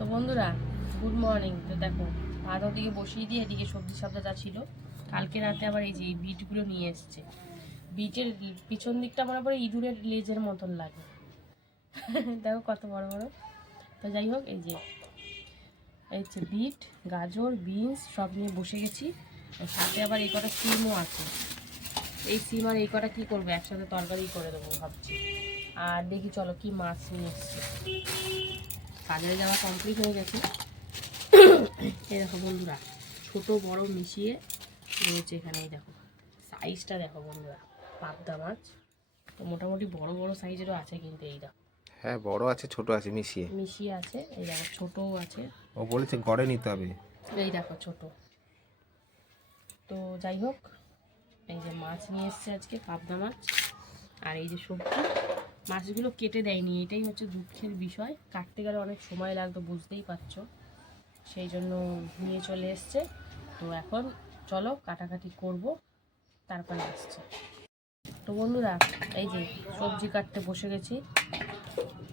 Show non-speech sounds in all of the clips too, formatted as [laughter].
তো বন্ধুরা good morning তো দেখো ভাত ওদিকে বসিয়ে দিয়ে এদিকে সবজি সবজা যা ছিল, কালকে রাতে আবার এই যে এই বিটগুলো নিয়ে এসছে। বিটের পিছন দিকটা মনে পড়ে ইঁদুরের লেজের মতন লাগে। দেখো কত বড় বড়। তো যাই হোক, এই যে এই যে বিট, গাজর, বিনস সব নিয়ে বসে গেছি। সাথে আবার এই কটা সিমও আছে। এই সিম আর এই কটা কী করব? একসাথে তরকারি করে দেবো ভাবছি। আর দেখি চলো কি মাছ নিয়ে এসছে। কাজে যাওয়া কমপ্লিট হয়ে গেছে। এই দেখো বন্ধুরা ছোট বড় মিশিয়ে রয়েছে এখানে এই দেখো। সাইজটা দেখো বন্ধুরা পাবদা মাছ। তো মোটামুটি বড় বড় সাইজেরও আছে কিন্তু এই দেখো। হ্যাঁ বড় আছে ছোট আছে মিশিয়ে। মিশিয়ে আছে এই দেখো ছোটও আছে। ও বলেছে গড়ে নিতে হবে। এই দেখো ছোট। তো যাই হোক এই যে মাছ নিয়ে এসছে আজকে পাবদা মাছ। আর এই যে সবজি। মাছগুলো কেটে দেয়নি, এটাই হচ্ছে দুঃখের বিষয়। কাটতে গেলে অনেক সময় লাগতো, বুঝতেই পারছ। সেই জন্য নিয়ে চলে এসছে। তো এখন চলো কাটাকাটি করব, তারপরে আসছে। তো বন্ধুরা, এই যে সবজি কাটতে বসে গেছি।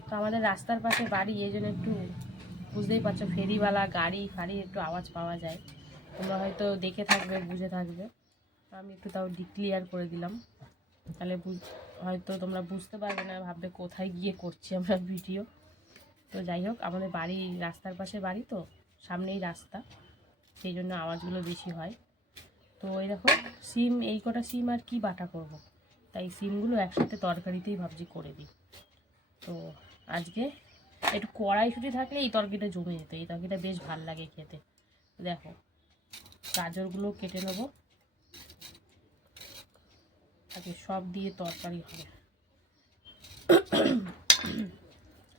তো আমাদের রাস্তার পাশে বাড়ি, এই জন্য একটু বুঝতেই পারছ, ফেরিওয়ালা, গাড়ি ফাড়ি একটু আওয়াজ পাওয়া যায়। তোমরা হয়তো দেখে থাকবে, বুঝে থাকবে। আমি একটু তাও ডিক্লিয়ার করে দিলাম। তাহলে বুঝ- হয়তো তোমরা বুঝতে পারবে না, ভাববে কোথায় গিয়ে করছি আমরা ভিডিও। তো যাই হোক, আমাদের বাড়ি, রাস্তার পাশে বাড়ি তো, সামনেই রাস্তা, সেই জন্য আওয়াজগুলো বেশি হয়। তো এই দেখো, সিম, এই কটা সিম আর কি বাটা করব। তাই সিমগুলো একসাথে তরকারিতেই ভাবছি করে দিই। তো আজকে একটু কড়াইশুটি থাকলে এই তরকারিটা জমে যেত, এই তরকারিটা বেশ ভালো লাগে খেতে। দেখো, গাজরগুলো কেটে নেব। আগে সব দিয়ে তরকারি হবে।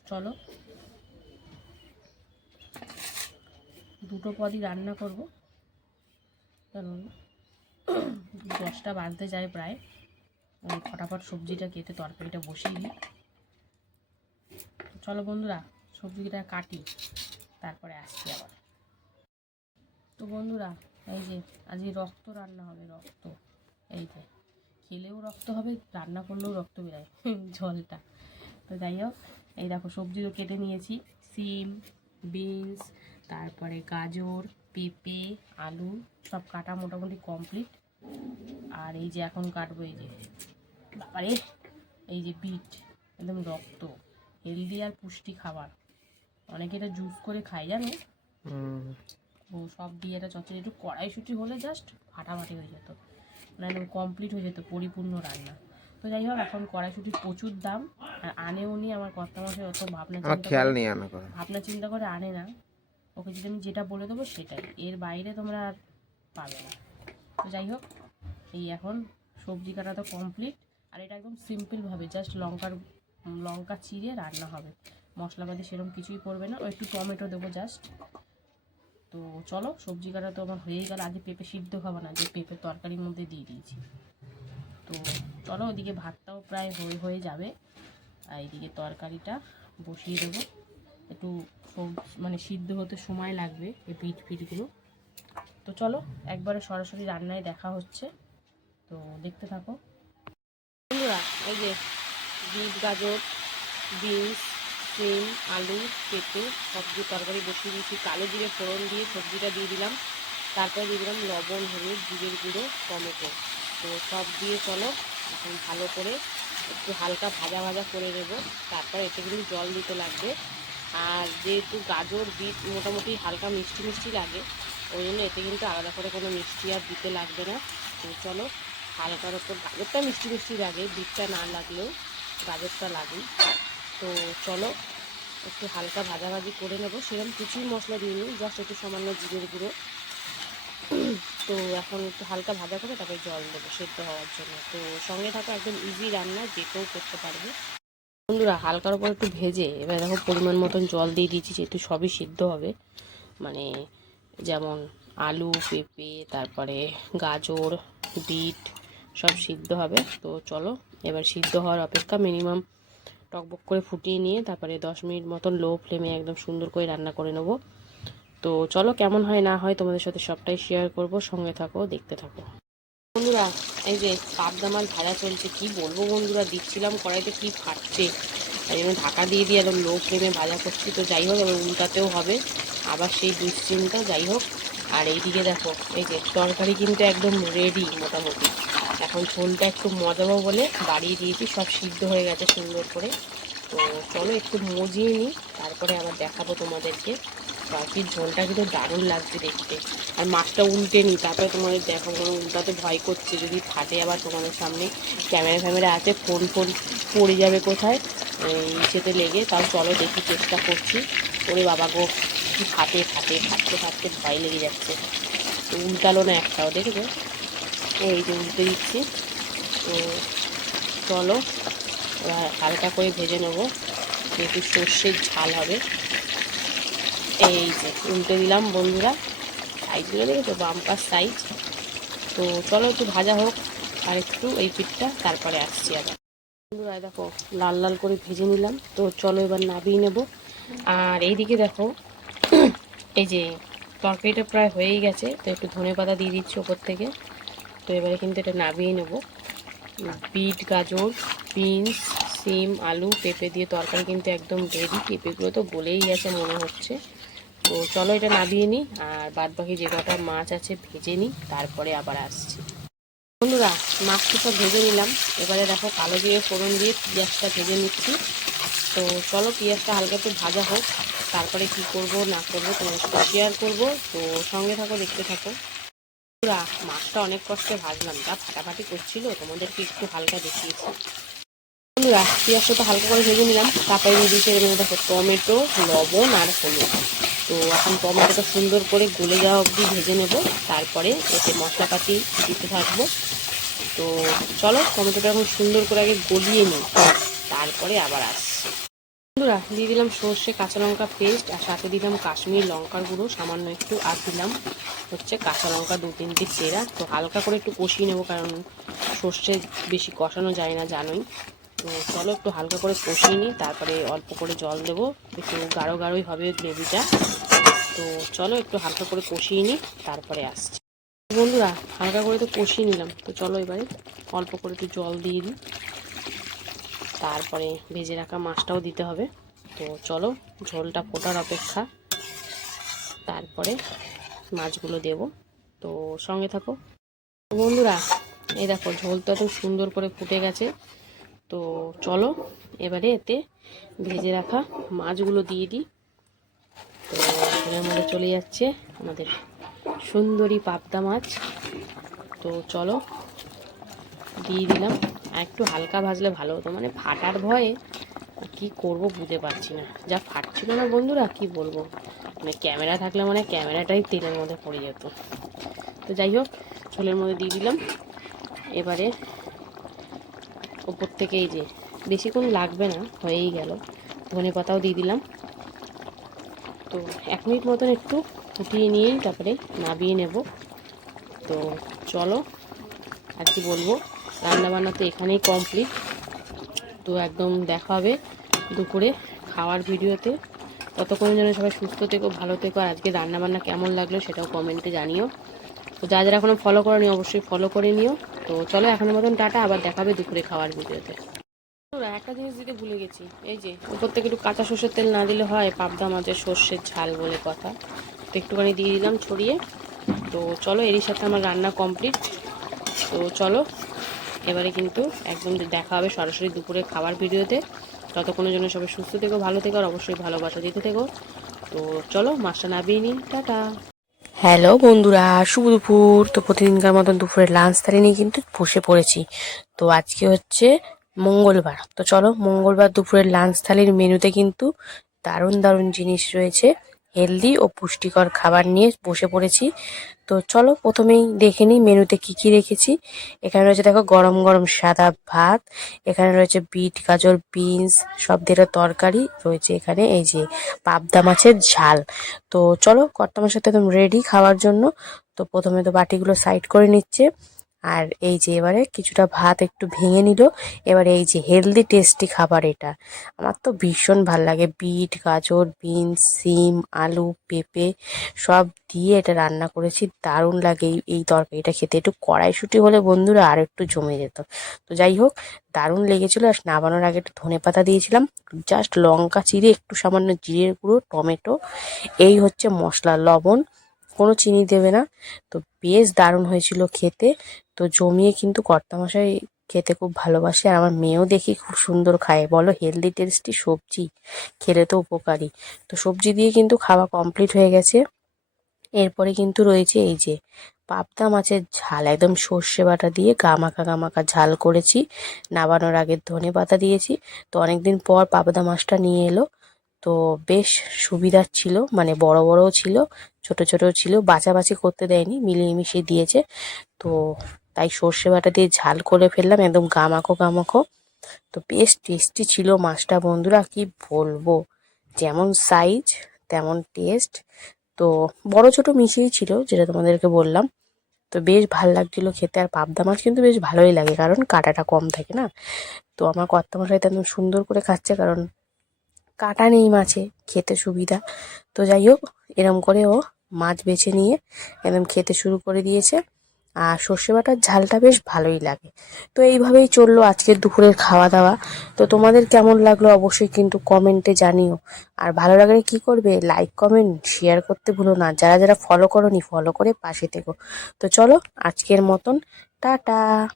চলো। দুটো পদই রান্না করব। কারণ দশটা বাজতে যায় প্রায়। ফটাফট সবজিটা কেটে তরকারিটা বসিয়ে দিই। চলো বন্ধুরা, সবজিটা কাটি, তারপরে আসছি আবার। তো বন্ধুরা, এই যে আজকে রক্ত রান্না হবে, রক্ত। এই যে। খেলেও রক্ত হবে রান্না করলেও রক্ত বেরোয় [laughs] জলটা। তো যাই হোক এই দেখো সবজিও কেটে নিয়েছি। সিম বিনস তারপরে গাজর পেঁপে আলু সব কাটা মোটামুটি কমপ্লিট আর এই যে এখন কাটবো এই যে বাবারে এই যে বিট একদম রক্ত। হেলদি আর পুষ্টি খাবার। অনেকে এটা জুস করে খায় জানো? ও সব দিয়ে এটা চচ্চড়ি একটু কড়াইশুটি হলে জাস্ট ফাটাফাটি হয়ে যেত। মানে একদম কমপ্লিট হয়ে যেত পরিপূর্ণ রান্না। তো যাই হোক এখন কড়াইশুটির প্রচুর দাম আর আনেও নি আমার কর্তা মশাই অত ভাবনা খেয়াল নেই আনা ভাবনা চিন্তা করে আনে না। ওকে যদি আমি যেটা বলে দেবো সেটাই। এর বাইরে তোমরা আর পাবে না। তো যাই হোক এই এখন সবজি কাটা তো কমপ্লিট আর এটা একদম সিম্পলভাবে জাস্ট লঙ্কার লঙ্কা চিড়ে রান্না হবে। মশলাপাতি সেরকম কিছুই পড়বে না। ও একটু টমেটো দেবো জাস্ট তো চলো, সবজি কাটা তো আমার হয়েই গেল। আগে পেঁপে সিদ্ধ খাব না, যে পেঁপে তরকারির মধ্যে দিয়ে দিয়েছি। তো চলো, ওদিকে ভাতটাও প্রায় হয়ে হয়ে যাবে। আর এইদিকে তরকারিটা বসিয়ে দেবো। একটু মানে সিদ্ধ হতে সময় লাগবে এই পিঠ ফিটগুলো। তো চলো, একবারে সরাসরি রান্নায় দেখা হচ্ছে। তো দেখতে থাকো। বন্ধুরা, এই যে বিট গাজর, বিনস সিম আলু, পেঁপে, সবজি তরকারি বসিয়ে দিয়েছি। কালো জিরে ফোড়ন দিয়ে সবজিটা দিয়ে দিলাম। তারপরে দিয়ে দিলাম লবণ, হলুদ, জিরের গুঁড়ো, টমেটো। তো সব দিয়ে চলো, এখন ভালো করে একটু হালকা ভাজা ভাজা করে নেব। তারপর এতে কিন্তু জল দিতে লাগবে। আর যেহেতু গাজর, বিট মোটামুটি হালকা মিষ্টি মিষ্টি লাগে, ওই জন্য এতে কিন্তু আলাদা করে কোনো মিষ্টি আর দিতে লাগবে না। তো চলো, হালকার ওপর গাজরটা মিষ্টি মিষ্টি লাগে, বিটটা না লাগলেও গাজরটা লাগে তো চলো, একটু হালকা ভাজাভাজি করে নেব। সেরকম কিছুই মশলা দিইনি জাস্ট একটু সামান্য জিরের গুঁড়ো। তো এখন একটু হালকা ভাজা করে তারপরে জল দেবো সেদ্ধ হওয়ার জন্য। তো সঙ্গে থাকো, একদম ইজি রান্না, যে কেউ করতে পারবে। বন্ধুরা, হালকার উপর একটু ভেজে, এবার দেখো পরিমাণ মতন জল দিয়ে দিয়েছি, যেহেতু সবই সিদ্ধ হবে। মানে যেমন আলু, পেঁপে, তারপরে গাজর, বিট, সব সিদ্ধ হবে। তো চলো, এবার সিদ্ধ হওয়ার অপেক্ষা মিনিমাম টকবক করে ফুটিয়ে নিয়ে তারপরে দশ মিনিট মতন লো ফ্লেমে একদম সুন্দর করে রান্না করে নেব। তো চলো কেমন হয় না হয় তোমাদের সাথে সবটাই শেয়ার করব, সঙ্গে থাকো, দেখতে থাকো। বন্ধুরা, এই যে পাবদা ভাজা চলছে, কি বলব বন্ধুরা, দিচ্ছিলাম কড়াইতে, কি ফাটছে? তাই জন্য ঢাকা দিয়ে দিয়ে একদম লো ফ্লেমে ভাজা করছি। তো যাই হোক, এবার উল্টাতেও হবে, আবার সেই দুশ্চিন্তা, যাই হোক। আর এইদিকে দেখো, এই যে তরকারি কিন্তু একদম রেডি মোটামুটি। এখন ঝোলটা একটু মজাবো বলে বাড়িয়ে দিয়েছি, সব সিদ্ধ হয়ে গেছে সুন্দর করে। তো চলো একটু মজিয়ে নিই, তারপরে আবার দেখাবো তোমাদেরকে। বাকি ঝোলটা কিন্তু দারুণ লাগছে দেখতে। আর মাছটা উল্টে নিই, তারপরে তোমাদের দেখাবো, কারণ উল্টাতে ভয় করছে। যদি ফাটে আবার তোমাদের সামনে, ক্যামেরা ফ্যামেরা আছে, ফোন ফোন পড়ে যাবে কোথায়? ইসেতে লেগে, তাও চলো দেখি, চেষ্টা করছি। ওরে বাবা গো ফাটে ফাটে, ফাটতে ফাটতে ভয় লেগে যাচ্ছে। উল্টালো না একটাও দেখেছ? এই যে উল্টে দিচ্ছি। তো চলো, এবার হালকা করে ভেজে নেব। যেহেতু সর্ষের ঝাল হবে। এই যে উল্টে দিলাম বন্ধুরা। সাইজগুলো দেখেছ? বাম্পার সাইজ তো চলো একটু ভাজা হোক, আর একটু এই পিঠটা তারপরে আসছি আবার। বন্ধুরা দেখো, লাল লাল করে ভেজে নিলাম। তো চলো এবার নাবিয়ে নেব। আর এইদিকে দেখো, এই যে তরকারিটা প্রায় হয়েই গেছে। তো একটু ধনে পাতা দিয়ে দিচ্ছি ওপর থেকে। তো এবারে কিন্তু এটা নাবিয়ে নেব। বিট, গাজর, বিনস, সিম, আলু, পেঁপে দিয়ে তরকারি কিন্তু একদম রেডি পেঁপেগুলো তো গলেই গেছে মনে হচ্ছে। তো চলো এটা নাবিয়ে নিই, আর বাদ বাকি যে কটা মাছ আছে ভেজে নিই, তারপরে আবার আসছি। বন্ধুরা মাছটা সব ভেজে নিলাম। এবারে দেখো কালো দিয়ে ফোড়ন দিয়ে পেঁয়াজটা ভেজে নিচ্ছি। তো চলো পেঁয়াজটা হালকা একটু ভাজা হোক, তারপরে কি করব, না করব তোমার সাথে শেয়ার করব। তো সঙ্গে থাকো, দেখতে থাকো। বন্ধুরা, মাছটা অনেক কষ্টে ভাজলাম। যা ফাটাফাটি করছিল, তোমাদেরকে একটু হালকা দেখিয়েছি। বন্ধুরা পেঁয়াজটা তো হালকা করে ভেজে নিলাম। তারপরে দিয়ে দিয়েছি এর দেখো টমেটো, লবণ আর হলুদ। তো এখন টমেটোটা সুন্দর করে গলে যাওয়া অবধি ভেজে নেব। তারপরে এতে মশলাপাতি দিতে থাকব। তো চলো, টমেটোটা এখন সুন্দর করে আগে গলিয়ে নিই। তারপরে আবার আসছি। বন্ধুরা, দিয়ে দিলাম সর্ষে কাঁচা লঙ্কা পেস্ট আর সাথে দিলাম কাশ্মীর লঙ্কার গুঁড়ো। সামান্য একটু আর দিলাম হচ্ছে কাঁচা লঙ্কা দু তিনটে চেরা। তো হালকা করে একটু কষিয়ে নেব কারণ সর্ষে বেশি কষানো যায় না, জানোই। তো চলো একটু হালকা করে কষিয়ে নিই, তারপরে অল্প করে জল দেবো। একটু গাঢ় গাঢ়ই হবে গ্রেভিটা। তো চলো একটু হালকা করে কষিয়ে নিই, তারপরে আসছি। বন্ধুরা, হালকা করে তো কষিয়ে নিলাম। তো চলো এবারে অল্প করে একটু জল দিয়ে দিই। তারপরে ভেজে রাখা মাছটাও দিতে হবে। তো চলো, ঝোলটা ফোটার অপেক্ষা। তারপরে মাছগুলো দেব। তো সঙ্গে থাকো। বন্ধুরা, এই দেখো, ঝোল তো এত সুন্দর করে ফুটে গেছে। তো চলো, এবারে এতে ভেজে রাখা মাছগুলো দিয়ে দিই। তো ঝোলের মধ্যে চলে যাচ্ছে আমাদের সুন্দরী পাবদা মাছ। তো চলো, দিয়ে দিলাম। আর একটু হালকা ভাজলে ভালো হতো। মানে ফাটার ভয়ে কি করব বুঝতে পারছি না। যা ফাটছিল না বন্ধুরা, কি বলব? মানে ক্যামেরা থাকলে মানে ক্যামেরাটাই তেলের মধ্যে পড়ে যেত। তো যাই হোক, ঝোলের মধ্যে দিয়ে দিলাম। এবারে ওপর থেকে এই যে বেশিক্ষণ লাগবে না, হয়েই গেল। ধনে পাতাও দিয়ে দিলাম। তো এক মিনিট মতন একটু ফুটিয়ে নিয়েই তারপরে নাবিয়ে নেব। তো চলো, আর কি বলব? রান্নাবান্না তো এখানেই কমপ্লিট তো একদম দেখা হবে দুপুরে খাওয়ার ভিডিওতে। ততক্ষণ যেন সবাই সুস্থ থেকো, ভালো থেকো, আর আজকে রান্নাবান্না কেমন লাগল সেটাও কমেন্টে জানিও। তো যা যারা এখনও ফলো করো অবশ্যই ফলো করে নিও। তো চলো এখনের মতন টাটা, আবার দেখাবে দুপুরে খাওয়ার ভিডিওতে। একটা জিনিস দিতে ভুলে গেছি। এই যে, উপর থেকে একটু কাঁচা সর্ষের তেল না দিলে হয়, পাবদা মাছের সর্ষের ঝাল বলে কথা। তো একটুখানি দিয়ে দিলাম ছড়িয়ে। তো চলো, এরই সাথে আমার রান্না কমপ্লিট তো চলো এবারে কিন্তু একদম দেখা হবে সরাসরি দুপুরে খাবার ভিডিওতে। ততক্ষণের জন্য সবাই সুস্থ থেকো, ভালো থেকো আর অবশ্যই ভালোবাসা দিতে থেকো। তো চলো, মাছটা নাবিয়ে নিই। টাটা। হ্যালো বন্ধুরা, শুভ দুপুর। তো প্রতিদিনকার মতন দুপুরের লাঞ্চ থালি নিয়ে কিন্তু বসে পড়েছি। তো আজকে হচ্ছে মঙ্গলবার। তো চলো, মঙ্গলবার দুপুরের লাঞ্চ থালির মেনুতে কিন্তু দারুণ দারুণ জিনিস রয়েছে। হেলদি ও পুষ্টিকর খাবার নিয়ে বসে পড়েছি। তো চলো প্রথমেই দেখে নিই মেনুতে কি কি রেখেছি। এখানে রয়েছে দেখো গরম গরম সাদা ভাত, এখানে রয়েছে বিট, গাজর, বিনস, সব দিয়ে তরকারি, রয়েছে এখানে এই যে পাবদা মাছের ঝাল। তো চলো কর্তা মাছের তো একদম রেডি খাওয়ার জন্য। তো প্রথমে তো বাটিগুলো সাইড করে নিচ্ছে। আর এই যে এবারে কিছুটা ভাত একটু ভেঙে নিল। এবার এই যে হেলদি টেস্টি খাবার এটা। আমার তো ভীষণ ভালো লাগে। বিট, গাজর, বিনস, সিম, আলু, পেঁপে সব দিয়ে এটা রান্না করেছি। দারুণ লাগে এই তরকারিটা খেতে। একটু কড়াইশুঁটি হলে বন্ধুরা আর একটু জমে যেত। তো যাই হোক, দারুণ লেগেছিলো। আর নামানোর আগে একটু ধনে পাতা দিয়েছিলাম। জাস্ট লঙ্কা, চিড়ে, একটু সামান্য জিরের গুঁড়ো, টমেটো। এই হচ্ছে মশলা, লবণ। কোনো চিনি দেবে না। তো বেশ দারুণ হয়েছিল খেতে। তো জমিয়ে কিন্তু কর্তামশাই খেতে খুব ভালোবাসে। আর আমার মেয়েও দেখি খুব সুন্দর খায়। বলো হেলদি টেস্টি সবজি খেলে তো উপকারী। তো সবজি দিয়ে কিন্তু খাওয়া কমপ্লিট হয়ে গেছে। এরপরে কিন্তু রয়েছে এই যে পাবদা মাছের ঝাল। একদম সর্ষে বাটা দিয়ে গামাখা গামাখা ঝাল করেছি। নাবানোর আগে ধনে পাতা দিয়েছি। তো অনেকদিন পর পাবদা মাছটা নিয়ে এলো। তো বেশ সুবিধার ছিল মানে বড় বড়ও ছিল, ছোট ছোট ছিল, বাছাবাছি করতে দেয়নি মিলিয়ে মিশিয়ে দিয়েছে। তো তাই সর্ষে বাটা দিয়ে ঝাল করে ফেললাম, একদম গামাখো গামাখো। তো বেশ টেস্টি ছিল মাছটা, বন্ধুরা, কি বলব? যেমন সাইজ তেমন টেস্ট তো বড় ছোট মিশিয়েই ছিল, যেটা তোমাদেরকে বললাম। তো বেশ ভালো লাগছিল খেতে, আর পাবদা মাছ কিন্তু বেশ ভালোই লাগে, কারণ কাঁটাটা কম থাকে না। তো আমার কর্তা মশাই একদম সুন্দর করে খাচ্ছে, কারণ কাটা নেই মাছে, খেতে সুবিধা। তো যাই হোক, এরম করে ও মাছ বেছে নিয়ে একদম খেতে শুরু করে দিয়েছে। আর সর্ষে বাটার ঝালটা বেশ ভালোই লাগে। তো এইভাবেই চলল আজকের দুপুরের খাওয়া দাওয়া তো তোমাদের কেমন লাগল অবশ্যই কিন্তু কমেন্টে জানিও। আর ভালো লাগলে কি করবে? লাইক কমেন্ট শেয়ার করতে ভুলো না। যারা যারা ফলো করনি ফলো করে পাশে থেকো। তো চলো, আজকের মতন, টাটা।